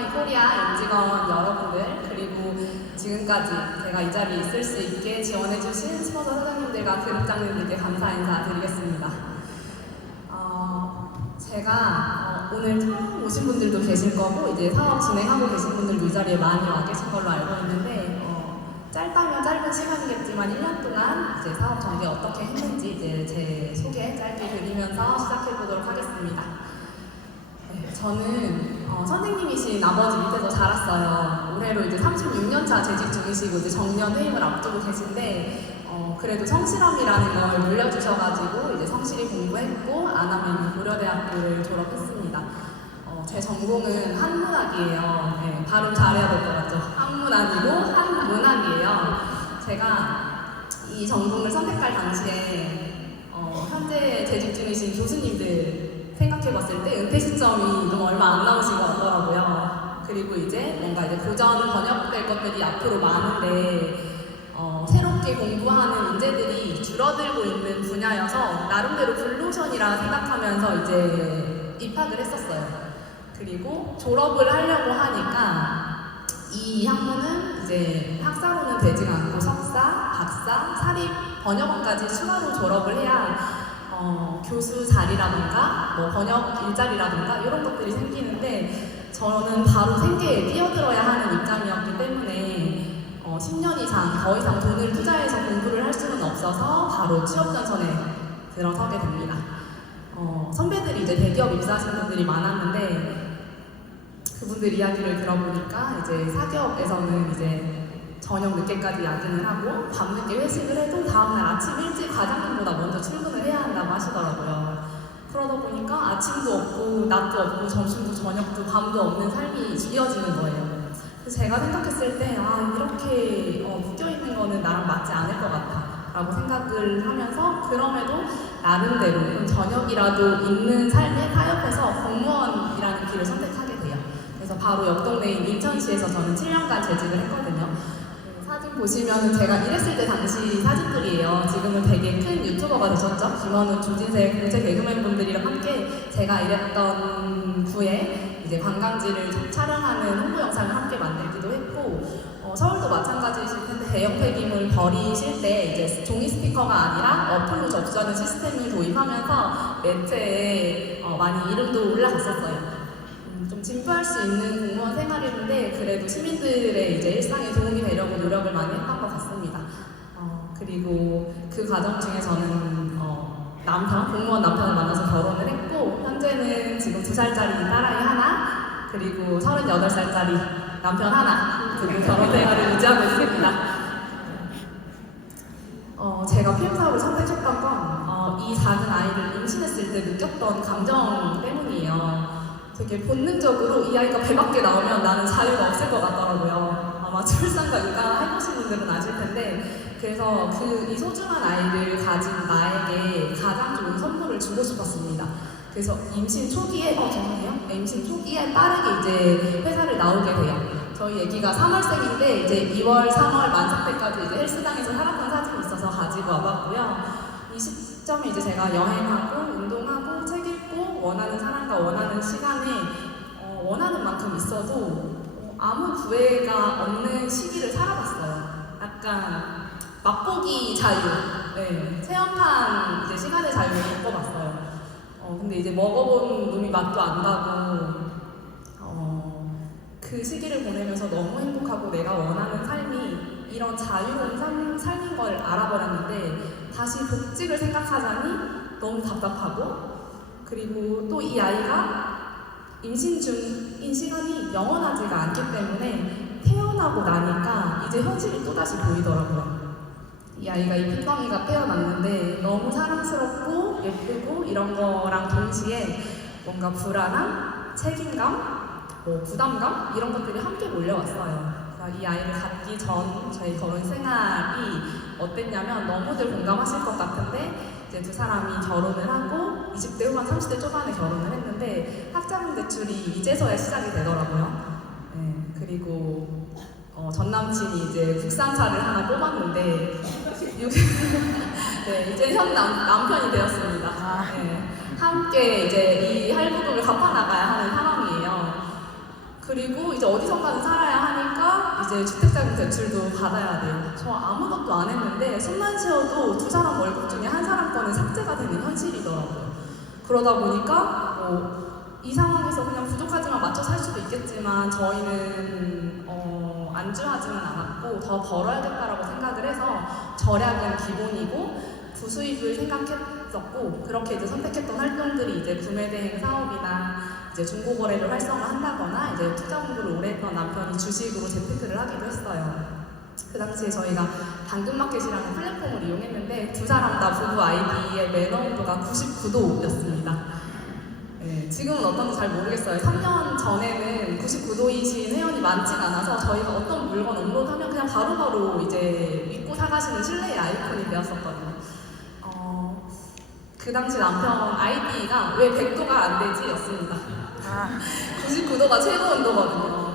인사이 코리아 임직원 여러분들, 그리고 지금까지 제가 이 자리에 있을 수 있게 지원해주신 스폰서 사장님들과 그룹장님들께 감사 인사 드리겠습니다. 제가 오늘 처음 오신 분들도 계실 거고 이제 사업 진행하고 계신 분들도 이 자리에 많이 와 계신 걸로 알고 있는데 짧다면 짧은 시간이겠지만 1년 동안 이제 사업 전개 어떻게 했는지 이제 제 소개 짧게 드리면서 시작해 보도록 하겠습니다. 네, 저는 선생님이신 아버지 밑에서 자랐어요. 올해로 이제 36년차 재직 중이시고 이제 정년 퇴임을 앞두고 계신데 그래도 성실함이라는 걸 물려주셔가지고 이제 성실히 공부했고 안암 고려대학교를 졸업했습니다. 제 전공은 한문학이에요. 네, 발음 잘해야 될 것 같죠? 한문 아니고 한문학이에요. 제가 이 전공을 선택할 당시에 현재 재직 중이신 교수님들 생각해봤을 때 은퇴 시점이 너무 얼마 안 남으신 것 같더라고요. 그리고 이제 뭔가 이제 고전 번역될 것들이 앞으로 많은데 새롭게 공부하는 인재들이 줄어들고 있는 분야여서 나름대로 블루오션이라 생각하면서 이제 입학을 했었어요. 그리고 졸업을 하려고 하니까 이 학문은 이제 학사로는 되지 않고 석사, 박사, 사립, 번역원까지 추가로 졸업을 해야 교수 자리라든가 뭐 번역 일자리라든가 이런 것들이 생기는데 저는 바로 생계에 뛰어들어야 하는 입장이었기 때문에 10년 이상 더 이상 돈을 투자해서 공부를 할 수는 없어서 바로 취업 전선에 들어서게 됩니다. 선배들이 이제 대기업 입사하신 분들이 많았는데 그분들 이야기를 들어보니까 이제 사기업에서는 이제 저녁 늦게까지 야근을 하고 밤늦게 회식을 해도 다음날 아침 일찍 과장님보다 먼저 출근을 해야 한다고 하시더라고요. 그러다 보니까 아침도 없고 낮도 없고 점심도 저녁도 밤도 없는 삶이 이어지는 거예요. 그래서 제가 생각했을 때 이렇게 묶여있는 거는 나랑 맞지 않을 것 같아 라고 생각을 하면서 그럼에도 나름대로 저녁이라도 있는 삶에 타협해서 공무원이라는 길을 선택하게 돼요. 그래서 바로 옆 동네인 인천시에서 저는 7년간 재직을 했거든요. 사진 보시면은 제가 일했을 때 당시 사진들이에요. 지금은 되게 큰 유튜버가 되셨죠? 김원우, 조진세 공채 개그맨 분들이랑 함께 제가 일했던 구에 이제 관광지를 촬영하는 홍보 영상을 함께 만들기도 했고 서울도 마찬가지이실 텐데 대형 폐기물 버리실 때 이제 종이 스피커가 아니라 어플로 접수하는 시스템을 도입하면서 매체에 많이 이름도 올라갔었어요. 좀 진부할 수 있는 공무원 생활이었는데 그래도 시민들의 이제 일상에 도움이 되려고 노력을 많이 했던 것 같습니다. 그리고 그 과정 중에 저는 공무원 남편을 만나서 결혼을 했고 현재는 지금 2살짜리 딸아이 하나 그리고 38살짜리 남편 하나 그리고 결혼 생활을 유지하고 있습니다. 제가 PM 사업을 선택했던 건 이 작은 아이를 임신했을 때 느꼈던 감정 때문이에요. 되게 본능적으로 이 아이가 배 밖에 나오면 나는 자유가 없을 것 같더라고요. 아마 출산과 육아 해보신 분들은 아실 텐데 그래서 이 소중한 아이를 가진 나에게 가장 좋은 선물을 주고 싶었습니다. 그래서 임신 초기에 임신 초기에 빠르게 이제 회사를 나오게 돼요. 저희 애기가 3월생인데 이제 2월, 3월 만삭 때까지 이제 헬스장에서 살았던 사진이 있어서 가지고 와봤고요. 이 시점에 이제 제가 여행하고 운동하고 책 읽고 원하는 사람과 원하는 시간에 원하는 만큼 있어도 아무 구애가 없는 시기를 살아봤어요. 약간 맛보기 자유, 체험한 이제 시간의 자유를 겪어봤어요. 근데 이제 먹어본 놈이 맛도 안 나고 그 시기를 보내면서 너무 행복하고 내가 원하는 삶이 이런 자유로운 삶인 걸 알아버렸는데 다시 복직을 생각하자니 너무 답답하고 그리고 또 이 아이가 임신 중인 시간이 영원하지가 않기 때문에 태어나고 나니까 이제 현실이 또다시 보이더라고요. 이 아이가 이 핏덩이가 태어났는데 너무 사랑스럽고 예쁘고 이런 거랑 동시에 뭔가 불안함, 책임감, 부담감 이런 것들이 함께 몰려왔어요. 이 아이를 갖기 전 저희 결혼 생활이 어땠냐면 너무들 공감하실 것 같은데 이제 두 사람이 결혼을 하고 20대 후반 30대 초반에 결혼을 했는데 학자금 대출이 이제서야 시작이 되더라고요. 그리고 전 남친이 이제 국산차를 하나 뽑았는데 이제 현 남편이 되었습니다. 함께 이제 이 할부금을 갚아나가야 하는 상황이에요. 그리고 이제 어디선가는 살아야 하니까 이제 주택자금 대출도 받아야 돼요. 저 아무것도 안 했는데 숨만 쉬어도 두 사람 월급 중에 한 사람 거는 삭제가 되는 현실이더라고요. 그러다 보니까 이 상황에서 그냥 부족하지만 맞춰 살 수도 있겠지만 저희는 안주하지는 않았고 더 벌어야겠다라고 생각을 해서 절약은 기본이고 부수입을 생각했었고 그렇게 이제 선택했던 활동들이 이제 구매대행 사업이나 이제 중고거래를 활성화한다거나 이제 투자 공부를 오래 했던 남편이 주식으로 재테크를 하기도 했어요. 그 당시에 저희가 당근마켓이라는 플랫폼을 이용했는데 두 사람 다 부부 아이디의 매너 온도가 99도였습니다. 네, 지금은 어떤지 잘 모르겠어요. 3년 전에는 99도이신 회원이 많진 않아서 저희가 어떤 물건 업로드하면 그냥 바로바로 이제 믿고 사가시는 신뢰의 아이콘이 되었었거든요. 그 당시 남편 아이디가 왜 100도가 안 되지? 였습니다. 99도가 최고 온도거든요.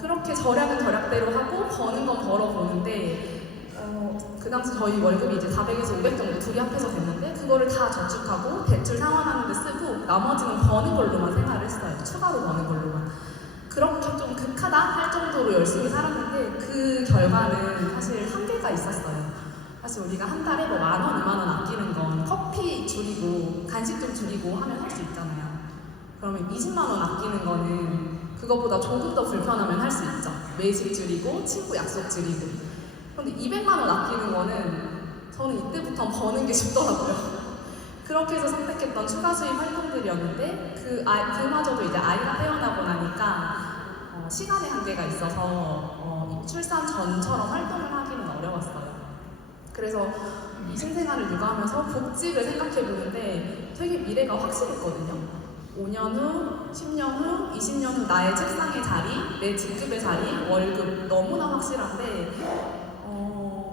그렇게 절약은 절약대로 하고 버는 건 벌어보는데 그 당시 저희 월급이 이제 400에서 500 정도 둘이 합해서 됐는데 그거를 다 저축하고 대출 상환하는 데 쓰고 나머지는 버는 걸로만 생활을 했어요. 추가로 버는 걸로만. 그렇게 좀 극하다 할 정도로 열심히 살았는데 그 결과는 사실 한계가 있었어요. 사실 우리가 한 달에 뭐 10,000원, 20,000원 아끼는 건 커피 줄이고 간식 좀 줄이고 하면 할 수 있잖아요. 그러면 20만 원 아끼는 거는 그거보다 조금 더 불편하면 할 수 있죠. 외식 줄이고 친구 약속 줄이고. 그런데 200만 원 아끼는 거는 저는 이때부터 버는 게 쉽더라고요. 그렇게 해서 선택했던 추가 수입 활동들이었는데 그마저도 이제 아이가 태어나고 나니까 시간의 한계가 있어서 출산 전처럼 활동을 하기는 어려웠어요. 그래서 이 신생아를 육아하면서 복직을 생각해보는데 되게 미래가 확실했거든요. 5년 후, 10년 후, 20년 후 나의 책상의 자리, 내 직급의 자리, 월급 너무나 확실한데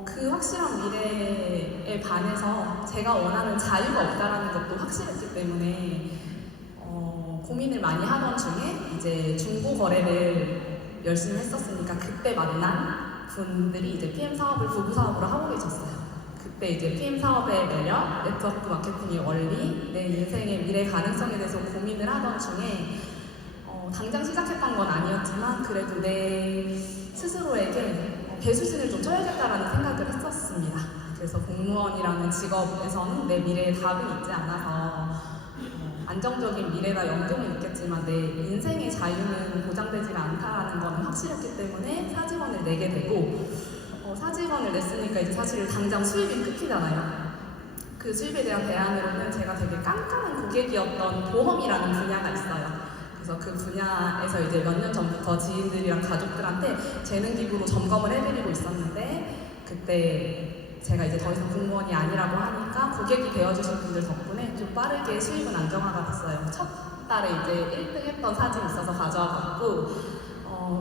그 확실한 미래에 반해서 제가 원하는 자유가 없다라는 것도 확실했기 때문에 고민을 많이 하던 중에 이제 중고 거래를 열심히 했었으니까 그때 만난 분들이 이제 PM 사업을 부부 사업으로 하고 계셨어요. 그때 이제 PM 사업의 매력, 네트워크 마케팅의 원리, 내 인생의 미래 가능성에 대해서 고민을 하던 중에 당장 시작했던 건 아니었지만 그래도 내 스스로에게 배수진을 좀 쳐야겠다라는 생각을 했었습니다. 그래서 공무원이라는 직업에서는 내 미래에 답은 있지 않아서 안정적인 미래나 연금은 있겠지만 내 인생의 자유는 보장되지 않다라는 건 확실했기 때문에 사직원을 내게 되고 사직원을 냈으니까 이제 사실 당장 수입이 끊기잖아요. 그 수입에 대한 대안으로는 제가 되게 깐깐한 고객이었던 보험이라는 분야가 있어요. 그래서 그 분야에서 이제 몇 년 전부터 지인들이랑 가족들한테 재능기부로 점검을 해드리고 있었는데 그때 제가 이제 더 이상 공무원이 아니라고 하니까 고객이 되어주신 분들 덕분에 좀 빠르게 수입은 안정화가 됐어요. 첫 달에 이제 1등 했던 사진이 있어서 가져와봤고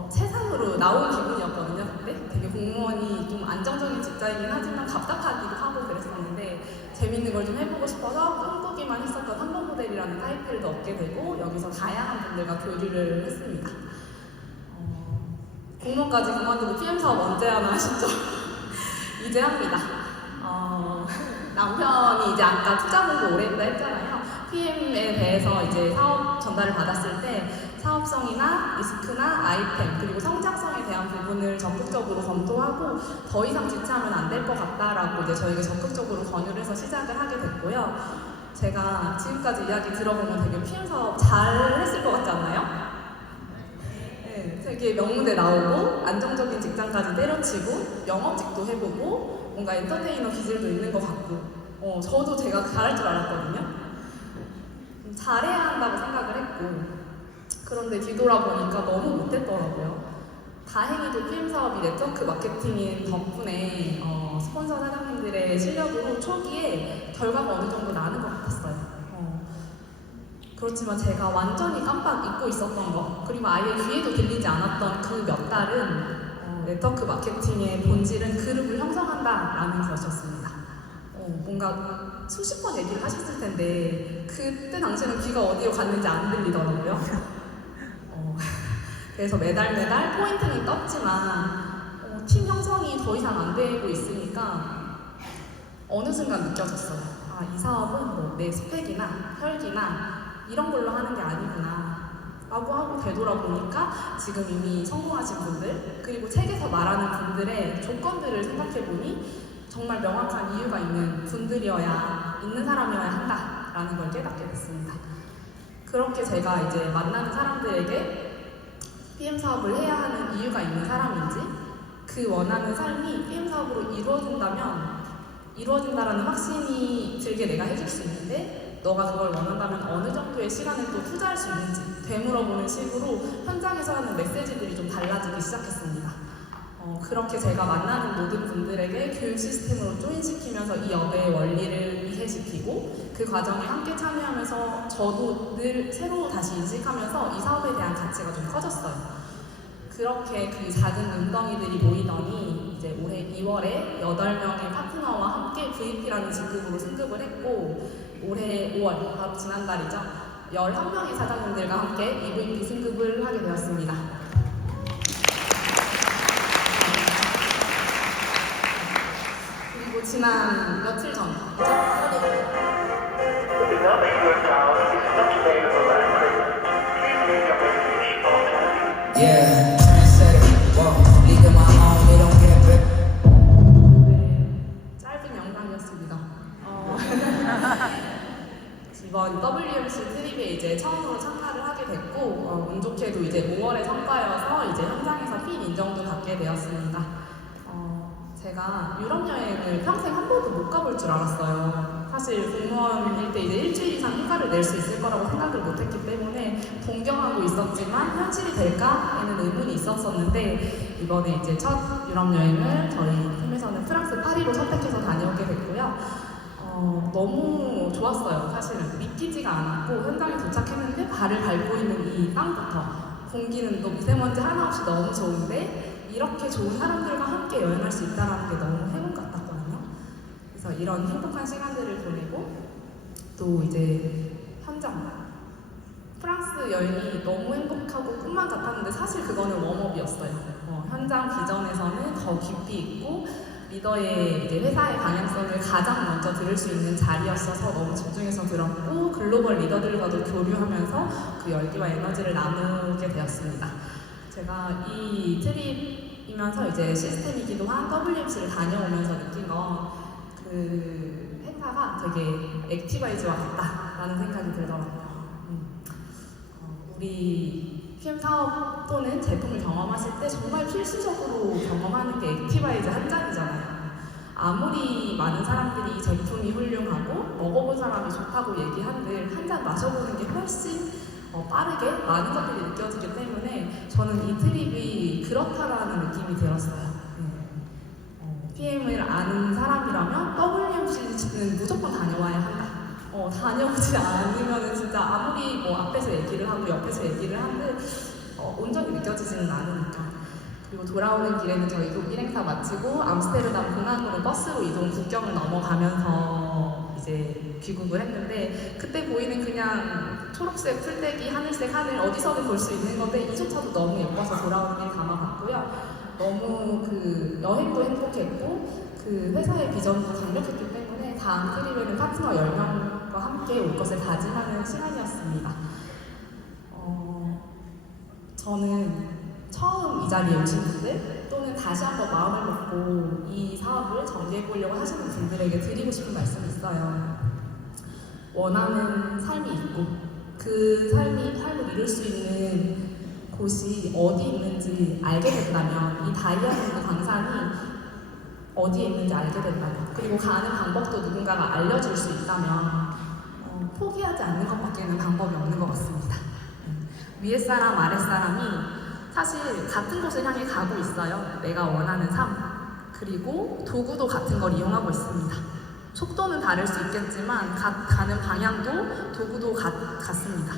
세상으로 나온 기분이었거든요. 그때 되게 공무원이 좀 안정적인 직장이긴 하지만 답답하기도 하고 그랬었는데 재밌는 걸 좀 해보고 싶어서 꿈꾸기만 했었던 한번 모델이라는 타이틀도 얻게 되고 여기서 다양한 분들과 교류를 했습니다. 공무원까지 그만두고 PM 사업 언제 하나 싶죠? 이제 합니다. 남편이 이제 아까 투자 공부 오래 했다 했잖아요. PM에 대해서 이제 사업 전달을 받았을 때 사업성이나 리스크나 아이템 그리고 성장성에 대한 부분을 적극적으로 검토하고 더 이상 지체하면 안 될 것 같다라고 이제 저에게 적극적으로 권유를 해서 시작을 하게 됐고요. 제가 지금까지 이야기 들어보면 되게 PM 사업 잘 했을 것 같지 않나요? 네, 되게 명문대 나오고 안정적인 직장까지 때려치고 영업직도 해보고 뭔가 엔터테이너 기질도 있는 것 같고 저도 제가 잘할 줄 알았거든요. 잘해야 한다고 생각을 했고 그런데 뒤돌아보니까 너무 못했더라고요. 다행히도 PM 사업이 네트워크 마케팅인 덕분에 스폰서 사장님들의 실력으로 초기에 결과가 어느 정도 나는 것 같았어요. 그렇지만 제가 완전히 깜빡 잊고 있었던 거 그리고 아예 귀에도 들리지 않았던 그 몇 달은 네트워크 마케팅의 본질은 그룹을 형성한다라는 것이었습니다. 뭔가 수십 번 얘기를 하셨을 텐데 그때 당시에는 귀가 어디로 갔는지 안 들리더라고요. 그래서 매달 포인트는 떴지만 팀 형성이 더 이상 안 되고 있으니까 어느 순간 느껴졌어요. 이 사업은 뭐 내 스펙이나 혈기나 이런 걸로 하는 게 아니구나. 라고 하고 되돌아보니까 지금 이미 성공하신 분들, 그리고 책에서 말하는 분들의 조건들을 생각해보니 정말 명확한 이유가 있는 분들이어야, 있는 사람이어야 한다라는 걸 깨닫게 됐습니다. 그렇게 제가 이제 만나는 사람들에게 PM 사업을 해야 하는 이유가 있는 사람인지, 그 원하는 삶이 PM 사업으로 이루어진다라는 확신이 들게 내가 해줄 수 있는데, 너가 그걸 원한다면 어느 정도의 시간을 또 투자할 수 있는지 되물어보는 식으로 현장에서 하는 메시지들이 좀 달라지기 시작했습니다. 그렇게 제가 만나는 모든 분들에게 교육 시스템으로 조인시키면서 이 업의 원리를 이해시키고 그 과정에 함께 참여하면서 저도 늘 새로 다시 인식하면서 이 사업에 대한 가치가 좀 커졌어요. 그렇게 그 작은 눈덩이들이 모이더니 이제 올해 2월에 8명의 파트너와 함께 VP라는 직급으로 승급을 했고, 올해 5월, 바로 지난달이죠, 11명의 사장님들과 함께 EVP 승급을 하게 되었습니다. 그리고 지난 며칠 전 짧은 영상이었습니다. 이번 WMC 트립에 이제 처음으로 참가를 하게 됐고, 운 좋게도 이제 5월의 성과여서 이제 현장에서 필 인정도 받게 되었습니다. 제가 유럽 여행을 평생 한 번도 못 가볼 줄 알았어요. 사실 공무원일 때 이제 일주일 이상 휴가를 낼 수 있을 거라고 생각을 못했기 때문에 동경하고 있었지만 현실이 될까에는 의문이 있었었는데, 이번에 이제 첫 유럽 여행을 저희 팀에서는 프랑스 파리로 선택해서 다녀오게 됐고요. 너무 좋았어요. 사실은 믿기지가 않았고, 현장에 도착했는데 발을 밟고 있는 이 땅부터 공기는 또 미세먼지 하나 없이 너무 좋은데 이렇게 좋은 사람들과 함께 여행할 수 있다는 게 너무 행운 같았거든요. 그래서 이런 행복한 시간들을 보내고, 또 이제 현장 프랑스 여행이 너무 행복하고 꿈만 같았는데 사실 그거는 웜업이었어요. 현장 비전에서는 더 깊이 있고 리더의 이제 회사의 방향성을 가장 먼저 들을 수 있는 자리였어서 너무 집중해서 들었고, 글로벌 리더들과도 교류하면서 그 열기와 에너지를 나누게 되었습니다. 제가 이 트립이면서 이제 시스템이기도 한 WMC를 다녀오면서 느낀 건, 그 행사가 되게 액티바이즈와 같다라는 생각이 들더라고요. 우리 PM 사업 또는 제품을 경험하실 때 정말 필수적으로 경험하는 게 액티바이즈 한 잔이잖아요. 아무리 많은 사람들이 제품이 훌륭하고 먹어본 사람이 좋다고 얘기한들 한 잔 마셔보는 게 훨씬 빠르게 많은 것들이 느껴지기 때문에 저는 이 트립이 그렇다라는 느낌이 들었어요. PM을 아는 사람이라면 WMC는 무조건 다녀와야 한다. 다녀오지 않으면 진짜 아무리 뭐 앞에서 얘기를 하고 옆에서 얘기를 한들 온전히 느껴지지는 않으니까. 그리고 돌아오는 길에는 저희 독일 행사 마치고 암스테르담 공항으로 버스로 이동, 국경을 넘어가면서 이제 귀국을 했는데, 그때 보이는 그냥 초록색 풀떼기, 하늘색 하늘 어디서든 볼 수 있는 건데 이조차도 너무 예뻐서 돌아오는 길 감아봤고요. 너무 그 여행도 행복했고 그 회사의 비전도 강력했기 때문에 다음 트립에는 파트너 10명과 함께 올 것을 다짐하는 시간이었습니다. 저는 처음 이 자리에 오신 분들 또는 다시 한번 마음을 먹고 이 사업을 전개해보려고 하시는 분들에게 드리고 싶은 말씀이 있어요. 원하는 삶이 있고 그 삶을 이룰 수 있는 곳이 어디 있는지 알게 된다면, 이 다이아몬드 광산이 어디에 있는지 알게 된다면, 그리고 가는 방법도 누군가가 알려줄 수 있다면 포기하지 않는 것밖에는 방법이 없는 것 같습니다. 위에 사람, 아래 사람이 사실 같은 곳을 향해 가고 있어요. 내가 원하는 삶. 그리고 도구도 같은 걸 이용하고 있습니다. 속도는 다를 수 있겠지만 가는 방향도 도구도 같습니다.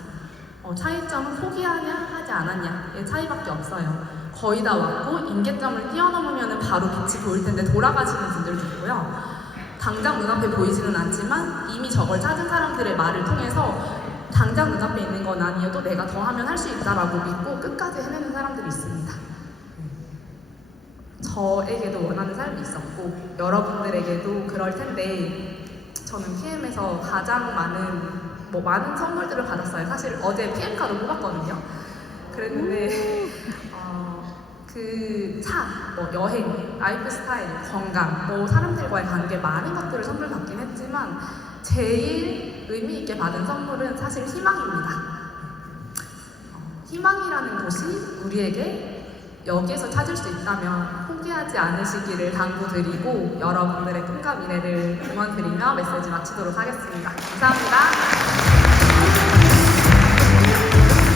차이점은 포기하냐 하지 않았냐의 차이밖에 없어요. 거의 다 왔고 임계점을 뛰어넘으면 바로 빛이 보일 텐데 돌아가시는 분들도 있고요. 당장 눈앞에 보이지는 않지만 이미 저걸 찾은 사람들의 말을 통해서 당장 눈앞에 있는 건 아니어도 내가 더 하면 할 수 있다라고 믿고 끝까지 해내는 사람들이 있습니다. 저에게도 원하는 삶이 있었고 여러분들에게도 그럴 텐데, 저는 PM에서 가장 많은 뭐 많은 선물들을 받았어요. 사실 어제 PM카도 뽑았거든요. 그랬는데 그 차, 뭐 여행, 라이프 스타일, 건강, 뭐 사람들과의 관계 많은 것들을 선물 받긴 했지만 제일 의미 있게 받은 선물은 사실 희망입니다. 희망이라는 곳이 우리에게 여기에서 찾을 수 있다면 포기하지 않으시기를 당부드리고 여러분들의 꿈과 미래를 응원드리며 메시지 마치도록 하겠습니다. 감사합니다.